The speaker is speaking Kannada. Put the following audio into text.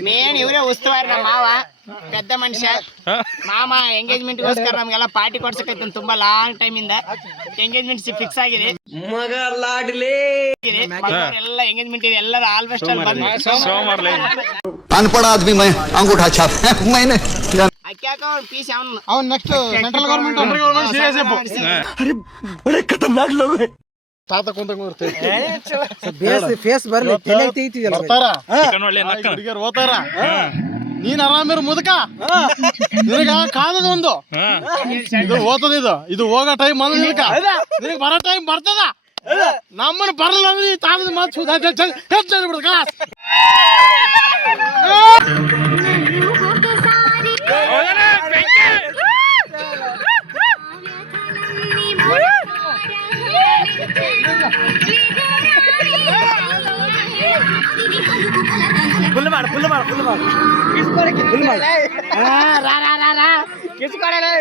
ಮೇನ್ ಇವರೇ ಉಸ್ತುವಾರಿ ನಮ್ಮ ಮಾವ ಪೆದ್ದ ಮನುಷ್ಯ ಮಾಮ ಎಂಗೇಜ್ಮೆಂಟ್ ಗೋಸ್ಕರ ನಮ್ಗೆಲ್ಲ ಪಾರ್ಟಿ ಕೊಡ್ಸಕೈತೆ ತುಂಬಾ ಲಾಂಗ್ ಟೈಮ್ ಇಂದ ಎಂಗೇಜ್ಮೆಂಟ್ ಫಿಕ್ಸ್ ಆಗಿದೆ ಮಗ ಲಾಡ್ಲಿ ಎಲ್ಲ ಎಂಗೇಜ್ಮೆಂಟ್ ಇದೆ ಎಲ್ಲರ ಆಲ್ಮೋಸ್ಟ್ ಅಲ್ಲಿ ಬಂದು अनपढ़ आदमी मैं अंगूठा छाप मैंने ಅಕ್ಯಾಕ ಅವ್ನು ಪೀಸ್ ಅವ್ನು ನೆಕ್ಸ್ಟ್ ಸೆಂಟ್ರಲ್ ಗವರ್ನಮೆಂಟ್ अरे बड़े खतरनाक लोग हैं ತಾತ ಕುಂತ ಫೇಸ್ ಬರ್ಲಿ ಬರ್ತಾರ ಹುಡುಗಿಯರು ಓದ್ತಾರ ನೀನ್ ಆರಾಮಿರು ಮುದಕ ನಿನಗ ಕಾದದ ಒಂದು ಇದು ಓದ್ತದ ಇದು ಹೋಗೋ ಟೈಮ್ ಬಂದ ನಿನಗ ಬರೋ ಟೈಮ್ ಬರ್ತದ ನಮ್ಮನ್ನ ಬರಲ್ಲ ಅಂದ್ರೆ ತಾತದ ಮಾತು ಹೆಚ್ಚು ಕ್ಲಾಸ್ ಫುಲ್ ಮಾಡು ಕಿಸ್ಕೊಡಲೇ